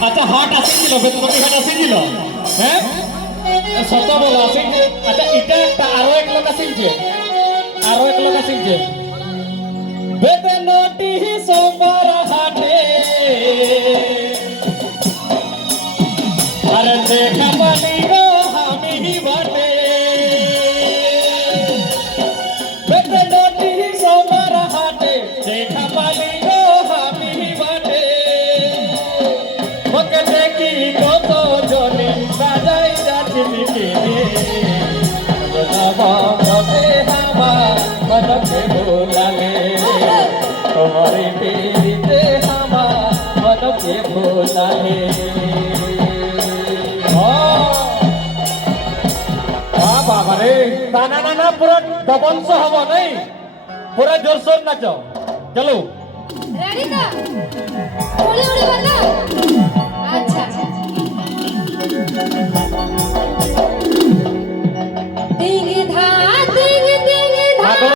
আচ্ছা হাট আসেছিল বেতনটি হাট আসেছিল হ্যাঁ সত বলো আছে আচ্ছা এটা একটা আরো এক লোক আসেছে বেতনটি সোমবার হাটে আরে দেখা পানি গো আমি বাটে বেতনটি সোমবার হাটে দেখা পানি গো আমি বাটে ওকে দেখি কত জনে বাজাই যাচ্ছে বিকেলে মনে আমার মনকে ভোলালে তোমারে পেরিতে আমার মনকে ভোলালে বাবা রে না না না পুরো ডবল সো হব নাই পুরো জোরসোর নাচ চলো রেডি তো উড়ি উড়ি বলো আচ্ছা